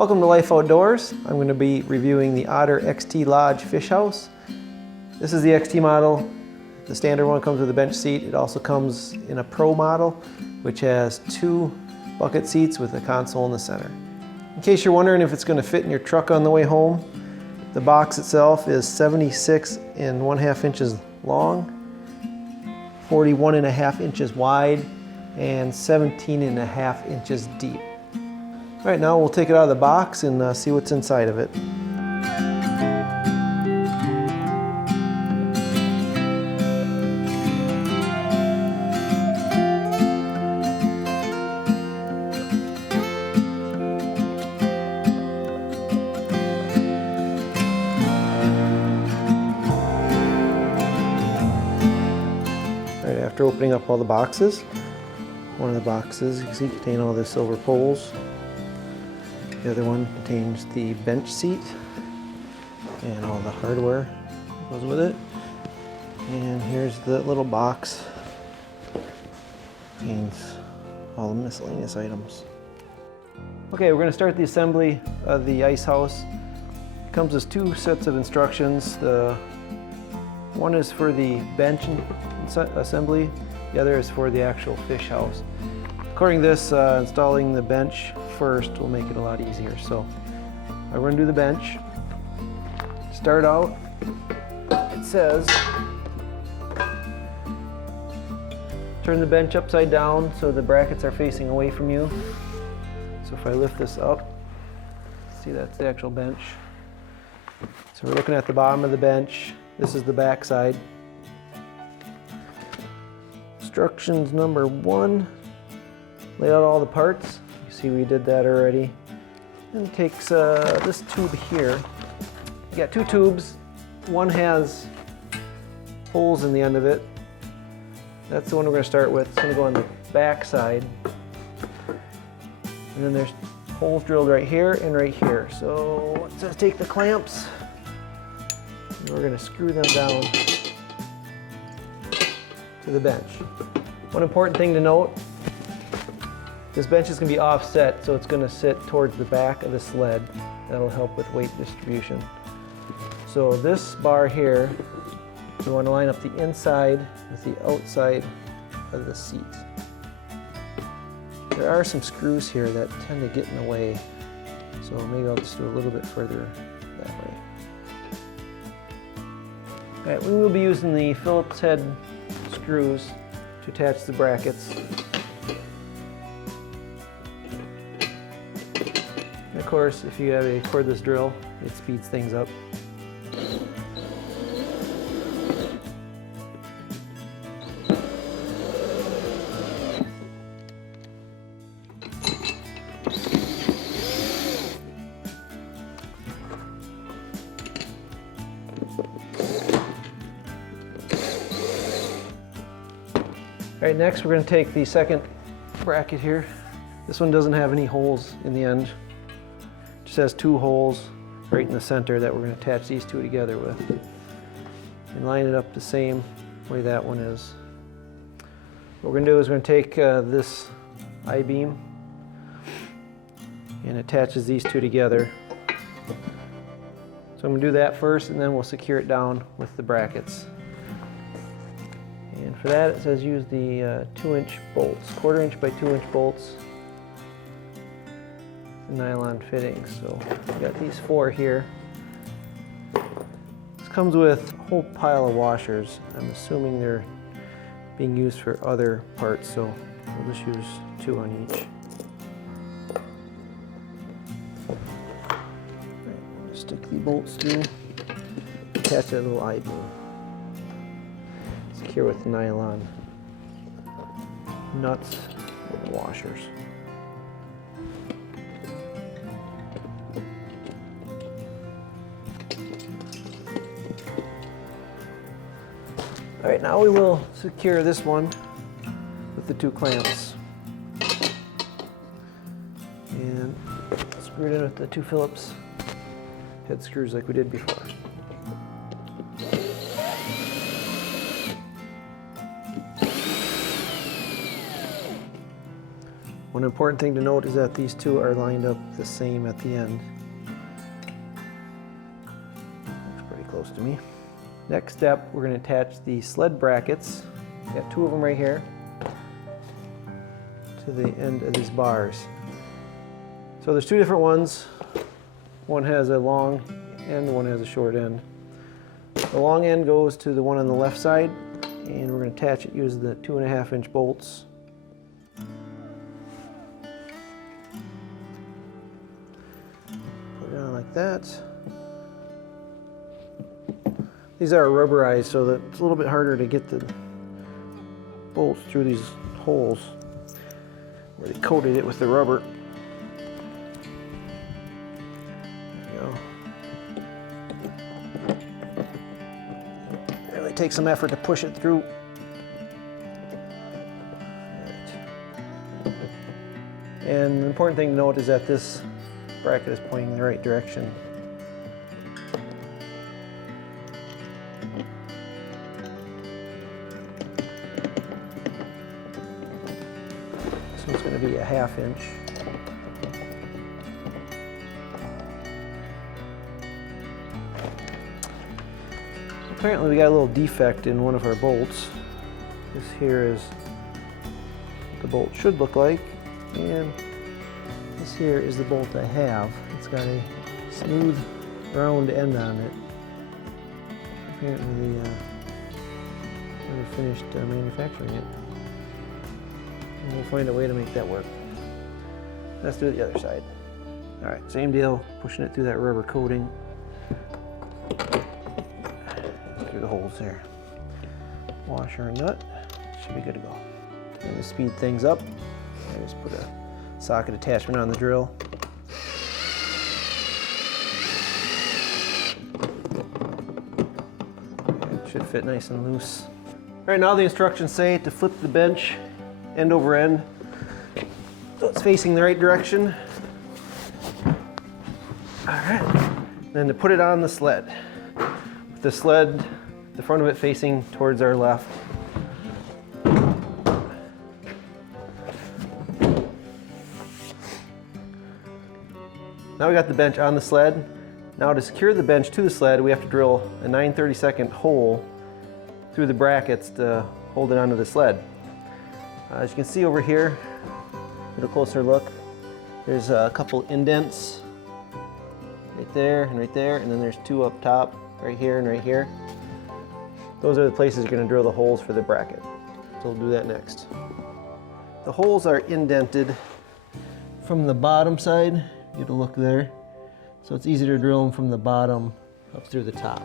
Welcome to Life Outdoors. I'm going to be reviewing the Otter XT Lodge fish house. This is the XT model. The standard one comes with a bench seat. It also comes in a Pro model, which has 2 bucket seats with a console in the center. In case you're wondering if it's going to fit in your truck on the way home, the box itself is 76 1/2 inches long, 41 1/2 inches wide, and 17 1/2 inches deep. All right, now we'll take it out of the box and see what's inside of it. All right, after opening up all the boxes, one of the boxes you can see contain all the silver poles. The other one contains the bench seat and all the hardware that goes with it. And here's the little box. Contains all the miscellaneous items. Okay, we're going to start the assembly of the ice house. It comes with 2 sets of instructions. The one is for the bench assembly, the other is for the actual fish house. According to this, installing the bench first will make it a lot easier. So I'm going to do the bench. Start out, it says turn the bench upside down so the brackets are facing away from you. So if I lift this up, see, that's the actual bench. So we're looking at the bottom of the bench. This is the back side. Instructions number 1, lay out all the parts. You see we did that already. And it takes this tube here. You got 2 tubes. One has holes in the end of it. That's the one we're going to start with. It's going to go on the back side. And then there's holes drilled right here and right here. So let's just take the clamps and we're going to screw them down to the bench. One important thing to note, this bench is going to be offset, so it's going to sit towards the back of the sled. That'll help with weight distribution. So this bar here, we want to line up the inside with the outside of the seat. There are some screws here that tend to get in the way, so maybe I'll just do a little bit further that way. All right, we will be using the Phillips head screws to attach the brackets. And of course, if you have a cordless drill, it speeds things up. All right, next we're going to take the second bracket here. This one doesn't have any holes in the end. It just has 2 holes right in the center that we're going to attach these 2 together with. And line it up the same way that one is. What we're going to do is we're going to take this I-beam and attaches these 2 together. So I'm going to do that first and then we'll secure it down with the brackets. And for that it says use the 2-inch bolts, 1/4 inch by 2-inch bolts, the nylon fittings. So we got these 4 here. This comes with a whole pile of washers. I'm assuming they're being used for other parts, so we'll just use 2 on each. Right, stick the bolts through, attach that little I-beam. Secure with nylon nuts and washers. All right, now we will secure this one with the 2 clamps. And screw it in with the 2 Phillips head screws like we did before. One important thing to note is that these two are lined up the same at the end. Looks pretty close to me. Next step, we're going to attach the sled brackets. Got two of them right here to the end of these bars. So there's two different ones. One has a long end, one has a short end. The long end goes to the one on the left side, and we're going to attach it using the 2.5-inch bolts. Put it on like that. These are rubberized, so that it's a little bit harder to get the bolts through these holes where they coated it with the rubber. Really takes some effort to push it through. Right. And the important thing to note is that this bracket is pointing in the right direction. So it's going to be a 1/2 inch. Apparently we got a little defect in one of our bolts. This here is what the bolt should look like, and this here is the bolt I have. It's got a smooth round end on it. Apparently they never finished manufacturing it. And we'll find a way to make that work. Let's do it the other side. Alright, same deal, pushing it through that rubber coating. Through the holes there. Washer and nut, should be good to go. And to speed things up, I just put a socket attachment on the drill. It should fit nice and loose. All right, now the instructions say to flip the bench end over end so it's facing the right direction. All right, then to put it on the sled. With the sled, the front of it facing towards our left. Now we got the bench on the sled. Now to secure the bench to the sled, we have to drill a 9/32 hole through the brackets to hold it onto the sled. As you can see over here, get a closer look. There's a couple indents right there, and then there's two up top, right here and right here. Those are the places you're going to drill the holes for the bracket. So we'll do that next. The holes are indented from the bottom side. Get a look there. So it's easier to drill them from the bottom up through the top.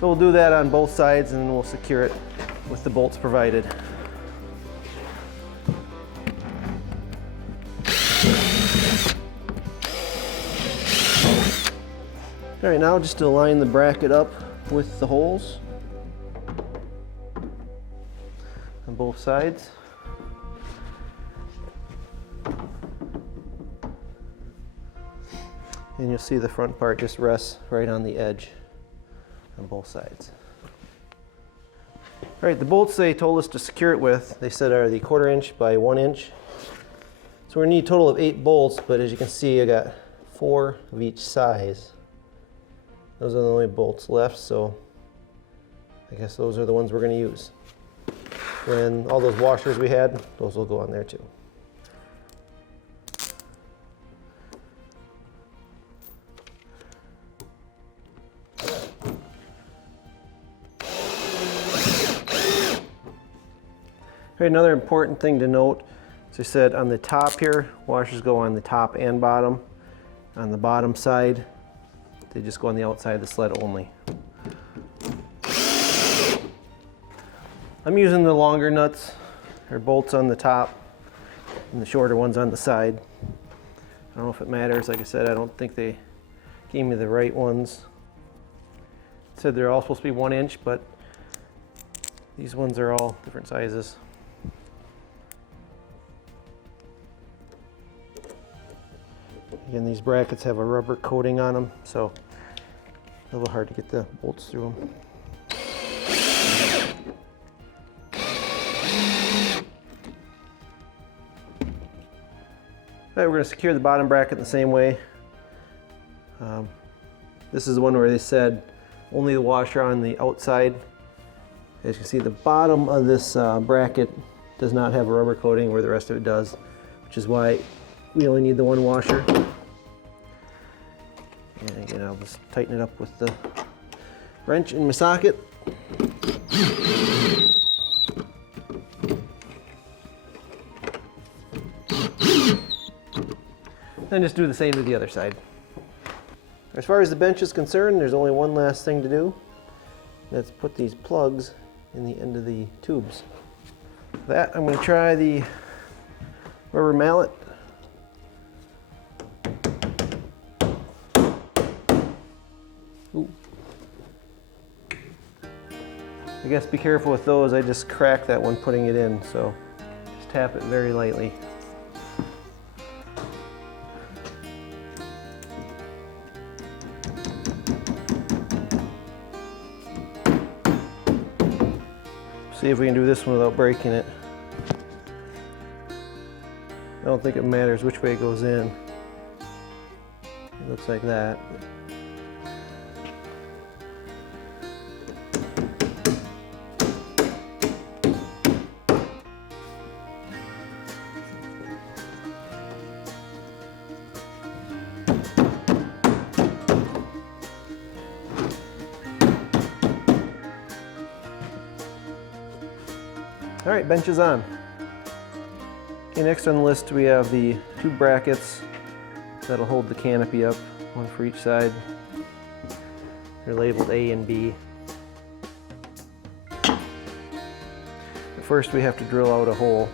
So we'll do that on both sides, and then we'll secure it with the bolts provided. All right, now just to line the bracket up with the holes on both sides. And you'll see the front part just rests right on the edge on both sides. All right, the bolts they told us to secure it with, they said are the 1/4 inch by 1 inch. So we need a total of 8 bolts, but as you can see, I got 4 of each size. Those are the only bolts left, so I guess those are the ones we're going to use. When all those washers we had, those will go on there too. Okay, another important thing to note, as I said, on the top here, washers go on the top and bottom. On the bottom side, they just go on the outside of the sled only. I'm using the longer nuts or bolts on the top and the shorter ones on the side. I don't know if it matters. Like I said, I don't think they gave me the right ones. said they're all supposed to be 1 inch, but these ones are all different sizes. Again, these brackets have a rubber coating on them, so a little hard to get the bolts through them. All right, we're going to secure the bottom bracket the same way. This is the one where they said only the washer on the outside. As you can see, the bottom of this bracket does not have a rubber coating where the rest of it does, which is why we only need the one washer. And again, I'll just tighten it up with the wrench in my socket. Then just do the same to the other side. As far as the bench is concerned, there's only one last thing to do. That's put these plugs in the end of the tubes. For that, I'm going to try the rubber mallet. Ooh. I guess be careful with those. I just cracked that one putting it in, so just tap it very lightly. See if we can do this one without breaking it. I don't think it matters which way it goes in. It looks like that. All right, bench is on. Okay, next on the list we have the 2 brackets that'll hold the canopy up, one for each side. They're labeled A and B. But first we have to drill out a hole.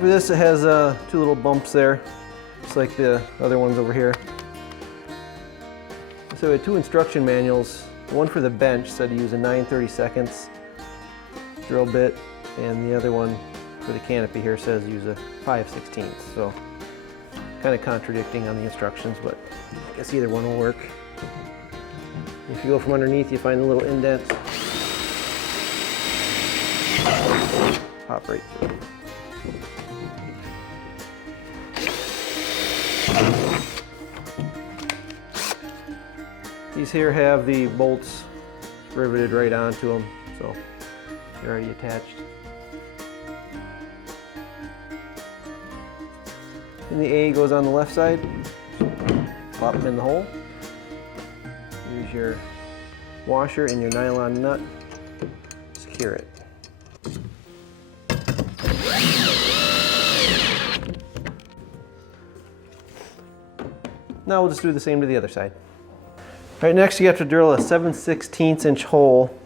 For this it has 2 little bumps there, just like the other ones over here. So we had 2 instruction manuals. The one for the bench said to use a 9/32 drill bit, and the other one for the canopy here says use a 5/16. So kind of contradicting on the instructions, but I guess either one will work. If you go from underneath, you find the little indent. Pop right through. These here have the bolts riveted right onto them, so they're already attached. And the A goes on the left side. Pop them in the hole. Use your washer and your nylon nut. Secure it. Now we'll just do the same to the other side. All right, next you have to drill a 7/16 inch hole.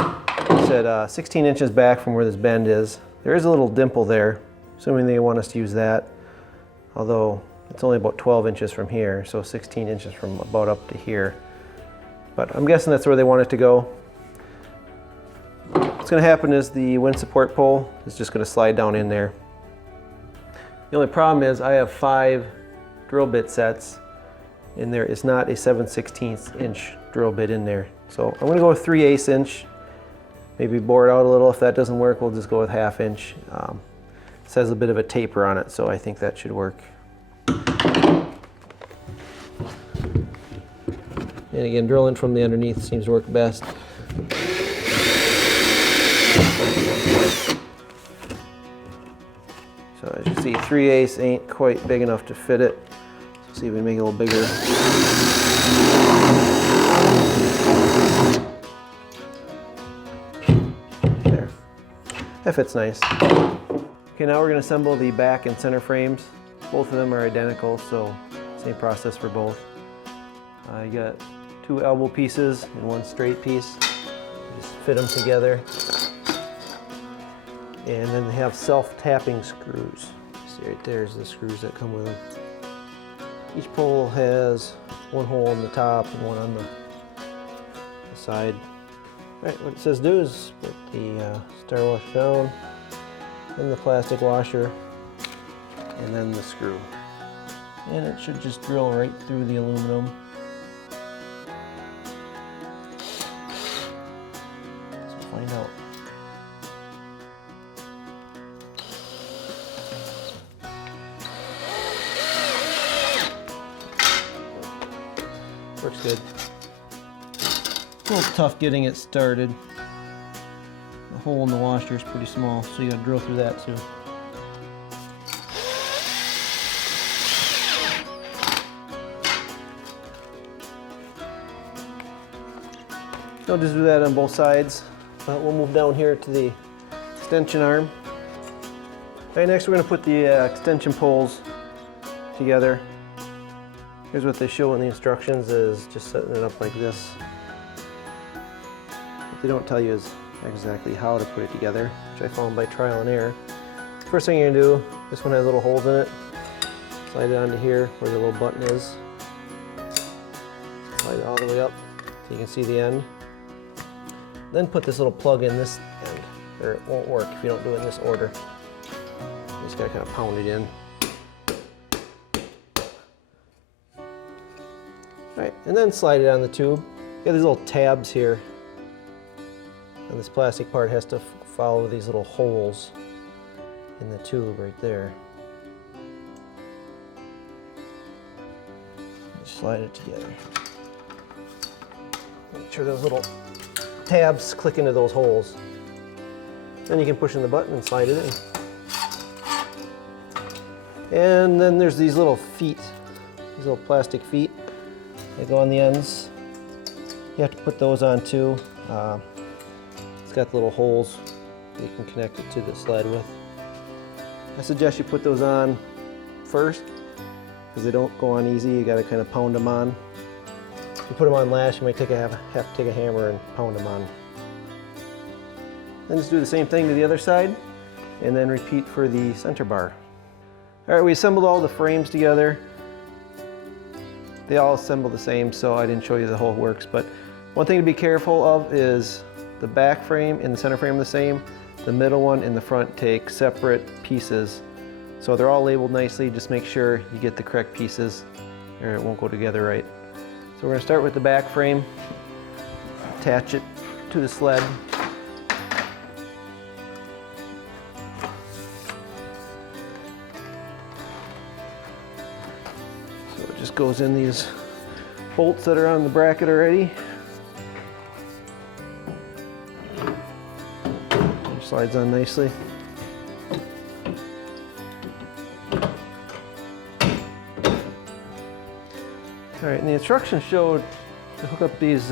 It's at 16 inches back from where this bend is. There is a little dimple there, assuming they want us to use that. Although it's only about 12 inches from here, so 16 inches from about up to here. But I'm guessing that's where they want it to go. What's going to happen is the wind support pole is just going to slide down in there. The only problem is I have 5 drill bit sets, and there is not a 7/16 inch drill bit in there. So I'm going to go with 3/8 inch. Maybe bore it out a little. If that doesn't work, we'll just go with 1/2 inch. This has a bit of a taper on it, so I think that should work. And again, drilling from the underneath seems to work best. So as you see, 3/8 ain't quite big enough to fit it. So see if we can make it a little bigger. There. That fits nice. Okay, now we're going to assemble the back and center frames. Both of them are identical, so same process for both. You got 2 elbow pieces and 1 straight piece. Just fit them together. And then they have self-tapping screws. See right there's the screws that come with them. Each pole has 1 hole on the top and 1 on the side. Alright, what it says do is put the star washer down, then the plastic washer, and then the screw. And it should just drill right through the aluminum. Let's find out. Works good. A little tough getting it started. The hole in the washer is pretty small, so you gotta drill through that too. I'll just do that on both sides. We'll move down here to the extension arm. Okay, next we're going to put the extension poles together. Here's what they show in the instructions, is just setting it up like this. What they don't tell you is exactly how to put it together, which I found by trial and error. First thing you're going to do, this one has little holes in it. Slide it onto here where the little button is. Slide it all the way up so you can see the end. Then put this little plug in this end, or it won't work if you don't do it in this order. You just gotta kind of pound it in. Alright, and then slide it on the tube. You got these little tabs here. And this plastic part has to follow these little holes in the tube right there. Just slide it together. Make sure those little tabs click into those holes. Then you can push in the button and slide it in. And then there's these little feet, these little plastic feet that go on the ends. You have to put those on too. It's got the little holes that you can connect it to the sled with. I suggest you put those on first because they don't go on easy. You got to kind of pound them on. You put them on last, you might have to take a hammer and pound them on. Then just do the same thing to the other side, and then repeat for the center bar. All right, we assembled all the frames together. They all assemble the same, so I didn't show you the whole works, but one thing to be careful of is the back frame and the center frame are the same. The middle one and the front take separate pieces. So they're all labeled nicely, just make sure you get the correct pieces or it won't go together right. So we're going to start with the back frame, attach it to the sled. So it just goes in these bolts that are on the bracket already. It slides on nicely. All right, and the instructions showed to hook up these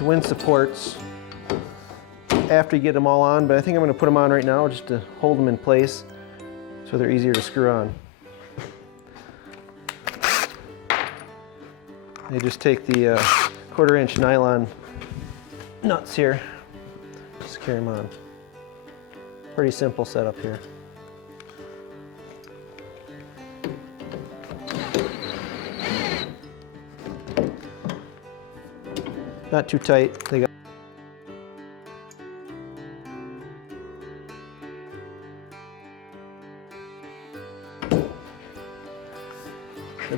wind supports after you get them all on, but I think I'm going to put them on right now just to hold them in place so they're easier to screw on. You just take the 1/4 inch nylon nuts here, just carry them on. Pretty simple setup here. Not too tight. They got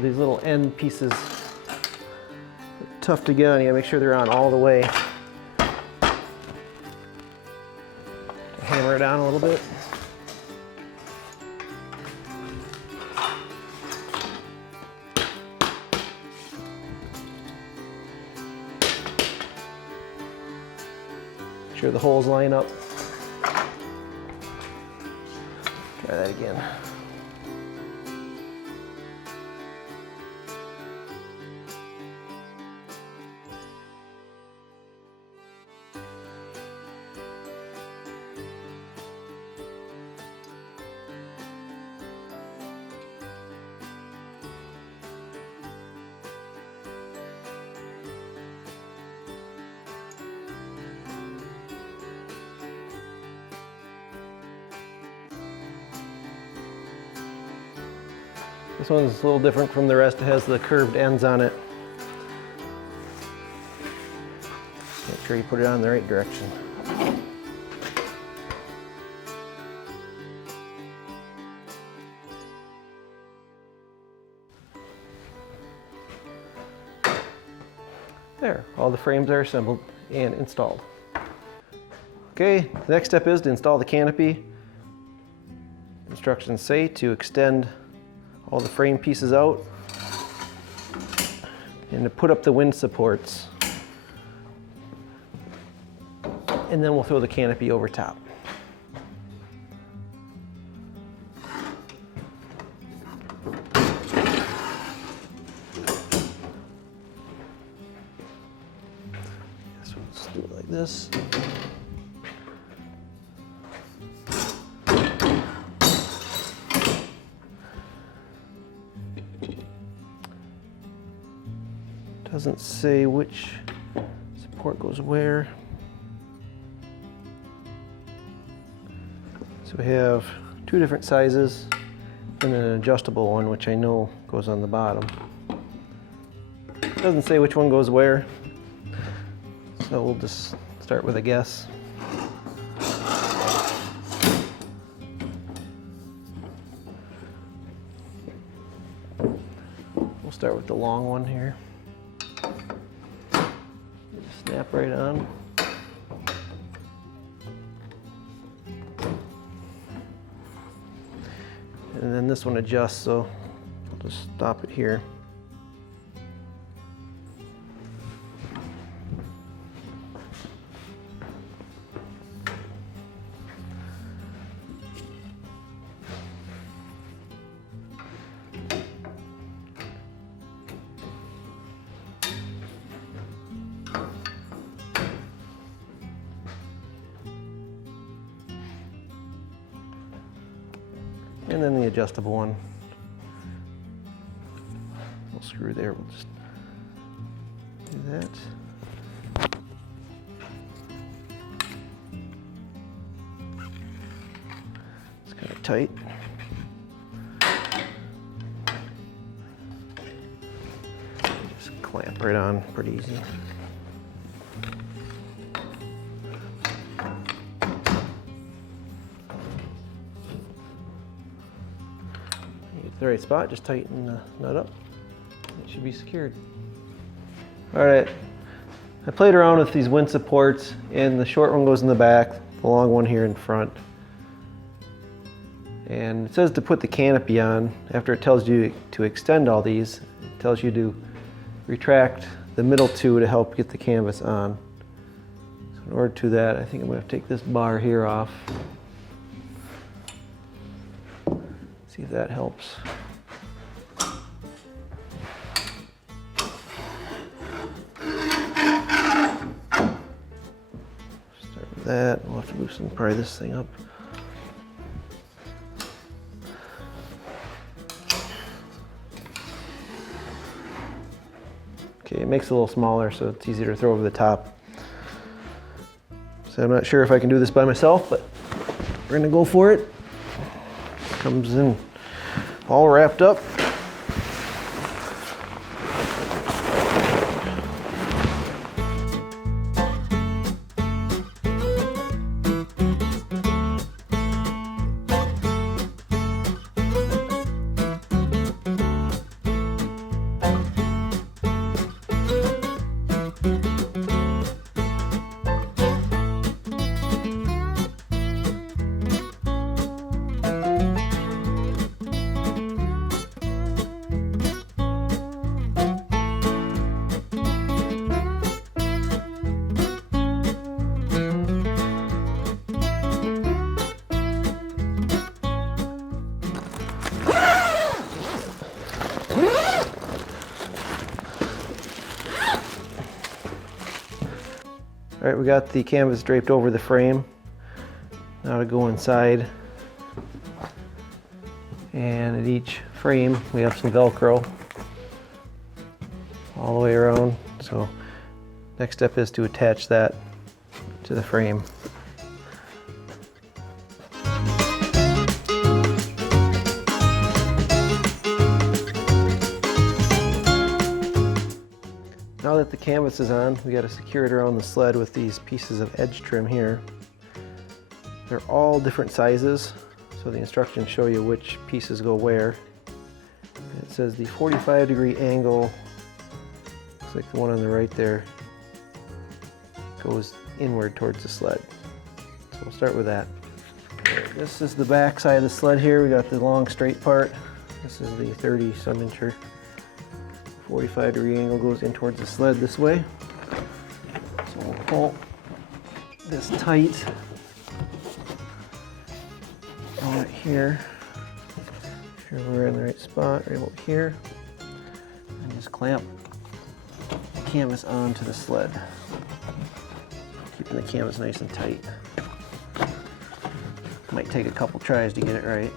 these little end pieces. They're tough to get on. You gotta make sure they're on all the way. Hammer it down a little bit. Make sure the holes line up. Try that again. This one's a little different from the rest. It has the curved ends on it. Make sure you put it on the right direction. There, all the frames are assembled and installed. Okay, the next step is to install the canopy. Instructions say to extend all the frame pieces out and to put up the wind supports. And then we'll throw the canopy over top. So let's do it like this. Doesn't say which support goes where. So we have two different sizes and an adjustable one, which I know goes on the bottom. Doesn't say which one goes where, so we'll just start with a guess. We'll start with the long one here. Snap right on. And then this one adjusts, so I'll just stop it here. And then the adjustable one. We'll screw there, we'll just do that. It's kind of tight. Just clamp right on, pretty easy. The right spot, just tighten the nut up. It should be secured. All right, I played around with these wind supports, and the short one goes in the back, the long one here in front. And it says to put the canopy on. After it tells you to extend all these, it tells you to retract the middle two to help get the canvas on. So in order to that, I think I'm going to take this bar here off. See if that helps. Start with that. We'll have to loosen probably this thing up. Okay, it makes it a little smaller so it's easier to throw over the top. So I'm not sure if I can do this by myself, but we're gonna go for it. Comes in all wrapped up. All right, we got the canvas draped over the frame. Now to go inside. And at each frame, we have some Velcro all the way around. So next step is to attach that to the frame. Now that the canvas is on, we got to secure it around the sled with these pieces of edge trim here. They're all different sizes, so the instructions show you which pieces go where. It says the 45-degree angle, looks like the one on the right there, goes inward towards the sled. So we'll start with that. This is the back side of the sled here. We got the long straight part. This is the 30-some incher. 45-degree angle goes in towards the sled this way. So we'll pull this tight right here. Make sure we're in the right spot, right over here. And just clamp the canvas onto the sled, keeping the canvas nice and tight. Might take a couple tries to get it right.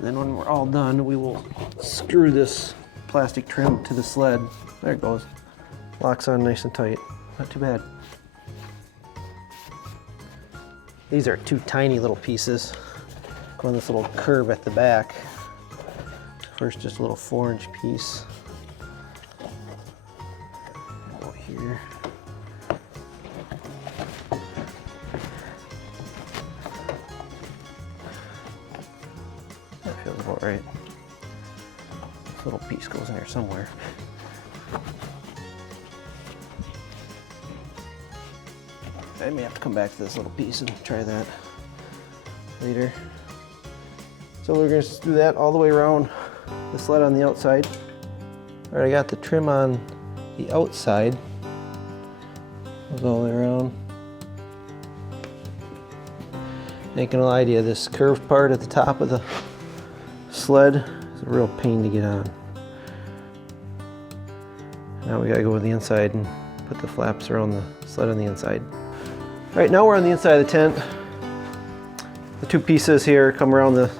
Then when we're all done, we will screw this plastic trim to the sled. There it goes. Locks on nice and tight. Not too bad. These are two tiny little pieces. Go on this little curve at the back. First, just a little 4-inch piece. Go here. That feels about right. This little piece goes in there somewhere. I may have to come back to this little piece and try that later. So we're going to do that all the way around the sled on the outside. All right, I got the trim on the outside. Goes all the way around. Making an idea, this curved part at the top of the sled is a real pain to get on. Now we gotta go to the inside and put the flaps around the sled on the inside. All right, now we're on the inside of the tent. The two pieces here come around the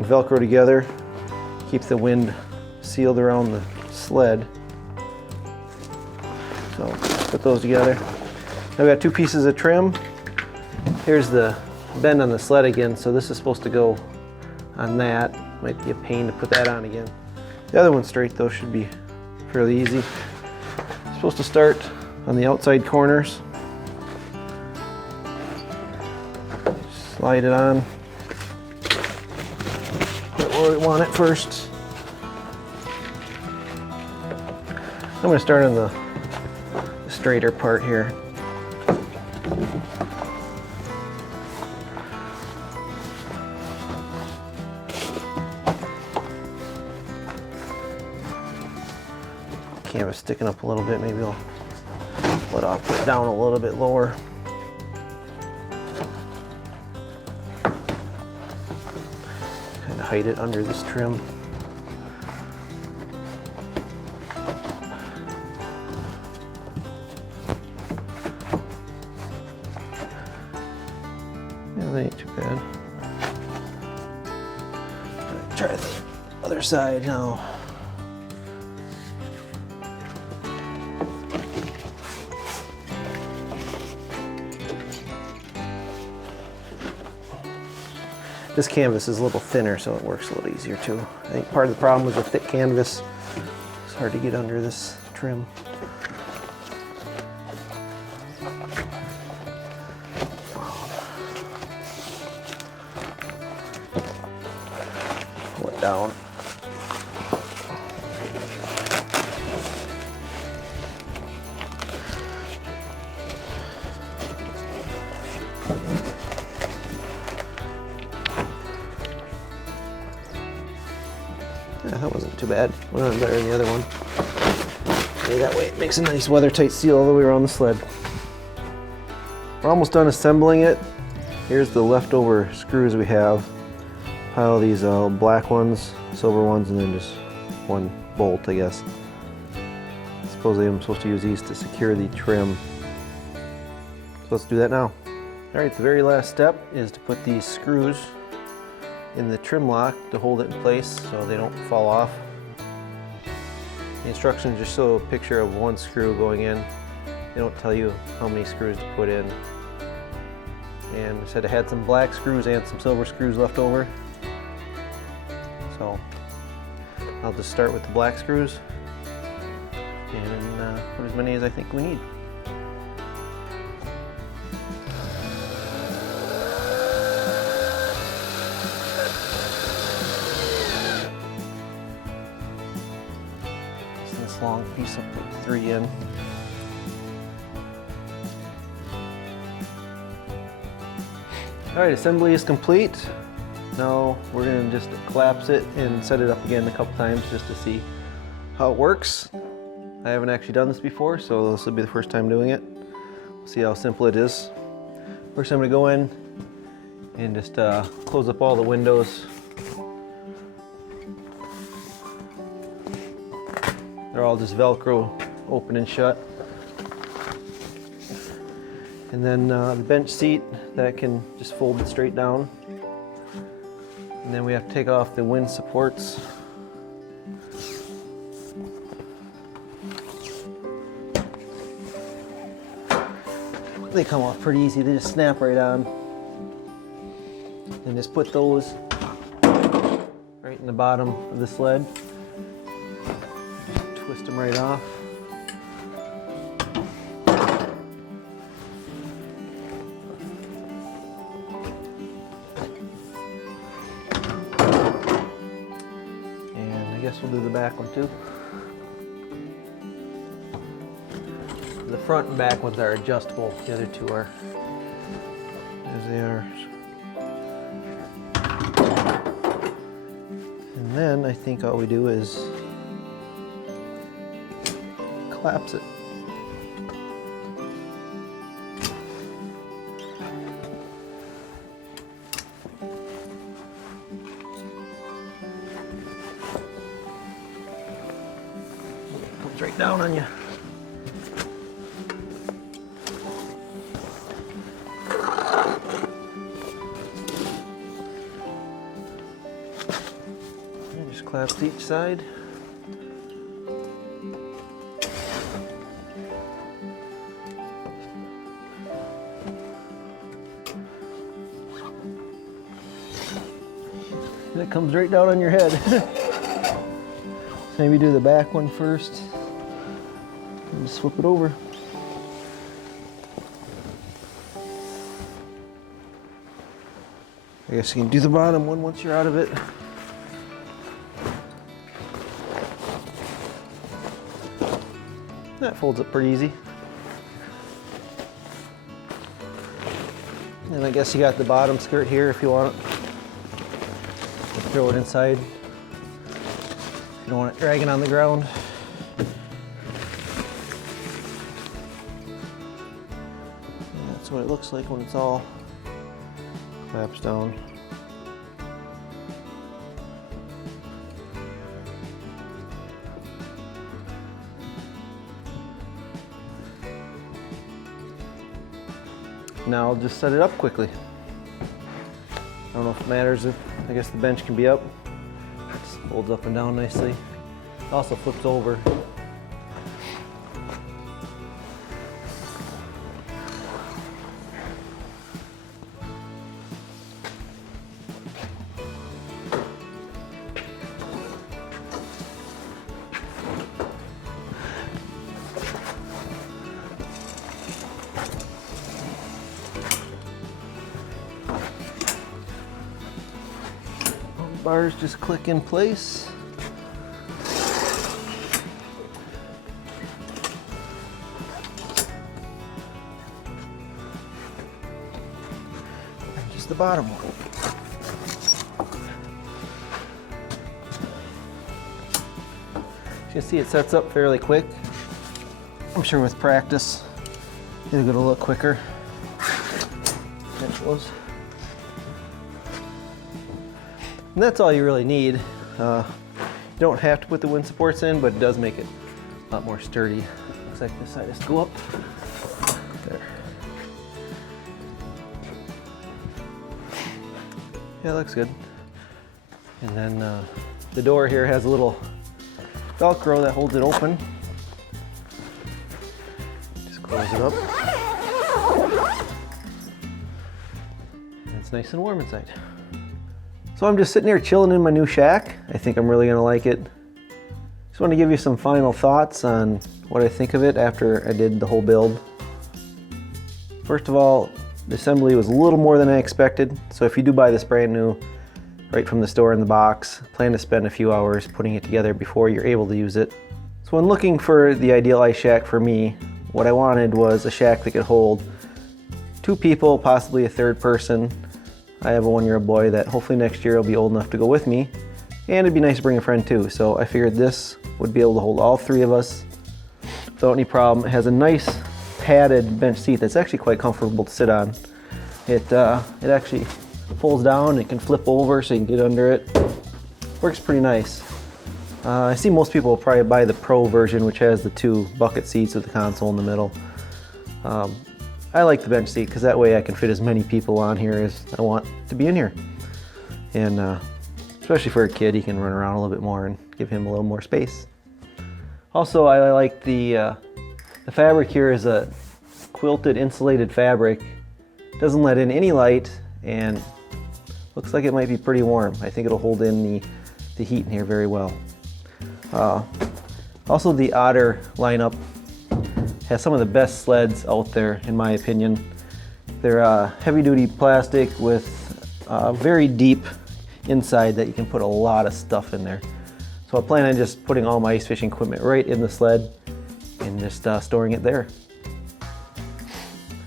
Velcro together. Keep the wind sealed around the sled. So put those together. Now we got two pieces of trim. Here's the bend on the sled again, so this is supposed to go on that. Might be a pain to put that on again. The other one's straight though, should be fairly easy. Supposed to start on the outside corners. Slide it on. Put it where we want it first. I'm going to start on the straighter part here. Canvas sticking up a little bit, maybe I'll let off, put it down a little bit lower. Kind of hide it under this trim. Yeah, that ain't too bad. Try the other side now. This canvas is a little thinner, so it works a little easier too. I think part of the problem with the thick canvas, it's hard to get under this trim. Pull it down. Yeah, that wasn't too bad. Went on better than the other one. Okay, that way it makes a nice weather-tight seal all the way around the sled. We're almost done assembling it. Here's the leftover screws we have. Pile of these black ones, silver ones, and then just one bolt, I guess. Supposedly I'm supposed to use these to secure the trim. So let's do that now. All right, the very last step is to put these screws in the trim lock to hold it in place so they don't fall off. The instructions just show a picture of one screw going in. They don't tell you how many screws to put in. and I said I had some black screws and some silver screws left over. So I'll just start with the black screws and put as many as I think we need. So this long piece, I'll put 3 in. All right, assembly is complete. Now we're gonna just collapse it and set it up again a couple times just to see how it works. I haven't actually done this before, so this will be the first time doing it. We'll see how simple it is. First I'm gonna go in and just close up all the windows. They're all just Velcro open and shut. And then the bench seat, that can just fold it straight down. And then we have to take off the wind supports. They come off pretty easy, they just snap right on. And just put those right in the bottom of the sled. Just twist them right off. I guess we'll do the back one too. The front and back ones are adjustable. The other two are as they are. And then I think all we do is collapse it. Comes right down on you. And just collapse each side. And it comes right down on your head. Maybe do the back one first. And just flip it over. I guess you can do the bottom one once you're out of it. That folds up pretty easy. And I guess you got the bottom skirt here if you want it. Throw it inside. You don't want it dragging on the ground. And that's what it looks like when it's all collapsed down. Now I'll just set it up quickly. I don't know if it matters if, I guess the bench can be up. It just folds up and down nicely. It also flips over. Bars just click in place. And just the bottom one. As you can see, it sets up fairly quick. I'm sure with practice, it'll get a little quicker. It was. And that's all you really need. You don't have to put the wind supports in, but it does make it a lot more sturdy. Looks like this side has to go up. There. Yeah, it looks good. And then the door here has a little Velcro that holds it open. Just close it up. It's nice and warm inside. So I'm just sitting here chilling in my new shack. I think I'm really gonna like it. Just want to give you some final thoughts on what I think of it after I did the whole build. First of all, the assembly was a little more than I expected. So if you do buy this brand new, right from the store in the box, plan to spend a few hours putting it together before you're able to use it. So when looking for the ideal ice shack for me, what I wanted was a shack that could hold 2 people, possibly a 3rd person. I have a 1-year-old boy that hopefully next year will be old enough to go with me, and it'd be nice to bring a friend too. So I figured this would be able to hold all 3 of us without any problem. It has a nice padded bench seat that's actually quite comfortable to sit on. It actually folds down, it can flip over so you can get under it. Works pretty nice. I see most people will probably buy the Pro version, which has the 2 bucket seats with the console in the middle. I like the bench seat because that way I can fit as many people on here as I want to be in here. And especially for a kid, he can run around a little bit more and give him a little more space. Also, I like the fabric here is a quilted insulated fabric. Doesn't let in any light and looks like it might be pretty warm. I think it'll hold in the heat in here very well. Also, the Otter lineup has some of the best sleds out there, in my opinion. They're heavy-duty plastic with very deep inside that you can put a lot of stuff in there. So I plan on just putting all my ice fishing equipment right in the sled and just storing it there.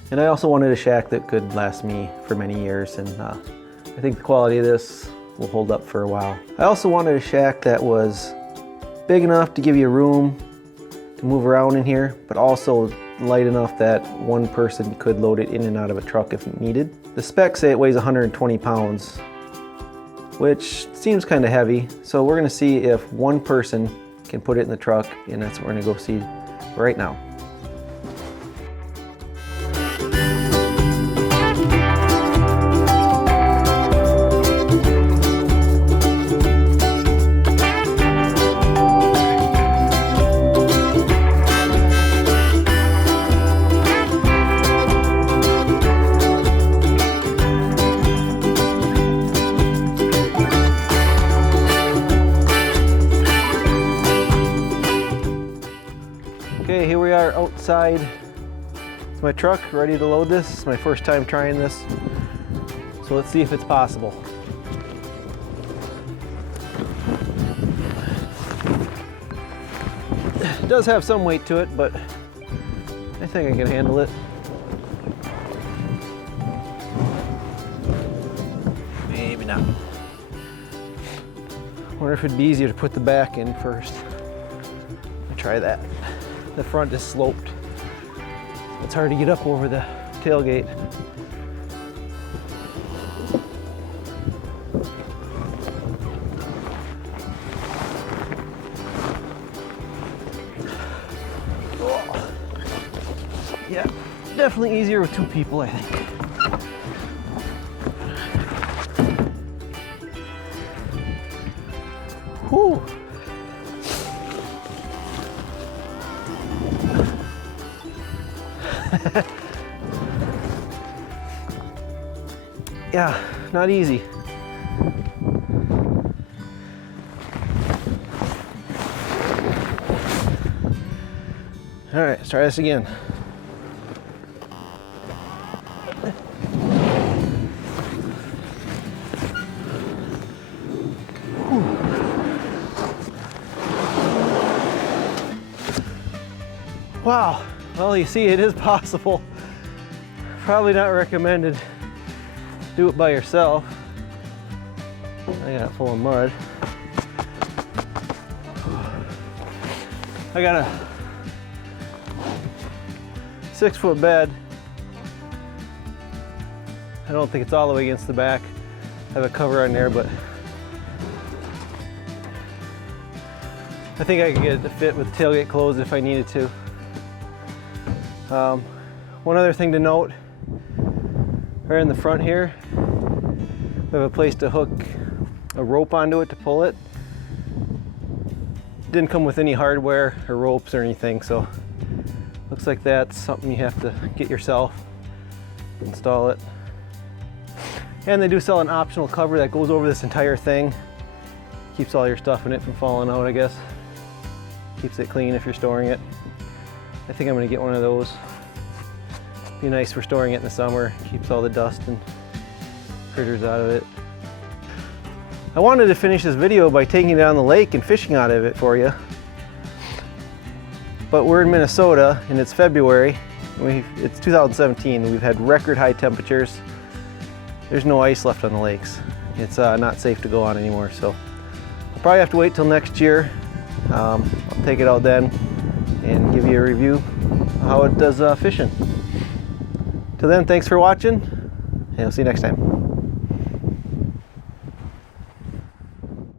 And I also wanted a shack that could last me for many years, and I think the quality of this will hold up for a while. I also wanted a shack that was big enough to give you room to move around in here, but also light enough that one person could load it in and out of a truck if needed. The specs say it weighs 120 pounds, which seems kind of heavy. So we're gonna see if one person can put it in the truck, and that's what we're gonna go see right now. Okay, here we are outside my truck, ready to load this. It's my first time trying this, so let's see if it's possible. It does have some weight to it, but I think I can handle it. Maybe not. Wonder if it'd be easier to put the back in first. I'll try that. The front is sloped. It's hard to get up over the tailgate. Oh. Yeah, definitely easier with 2 people, I think. Whew. Yeah, not easy. All right, let's try this again. Wow, well, you see, it is possible. Probably not recommended. Do it by yourself. I got it full of mud. I got a 6-foot bed. I don't think it's all the way against the back. I have a cover on there, but I think I could get it to fit with the tailgate closed if I needed to. One other thing to note, right in the front here, we have a place to hook a rope onto it to pull it. Didn't come with any hardware or ropes or anything, so looks like that's something you have to get yourself, install it. And they do sell an optional cover that goes over this entire thing. Keeps all your stuff in it from falling out, I guess. Keeps it clean if you're storing it. I think I'm gonna get one of those. Be nice for storing it in the summer. Keeps all the dust and critters out of it. I wanted to finish this video by taking it down the lake and fishing out of it for you. But we're in Minnesota and it's February. It's 2017 and we've had record high temperatures. There's no ice left on the lakes. It's not safe to go on anymore, so I'll probably have to wait till next year. I'll take it out then and give you a review of how it does fishing. Till then, thanks for watching and I'll see you next time.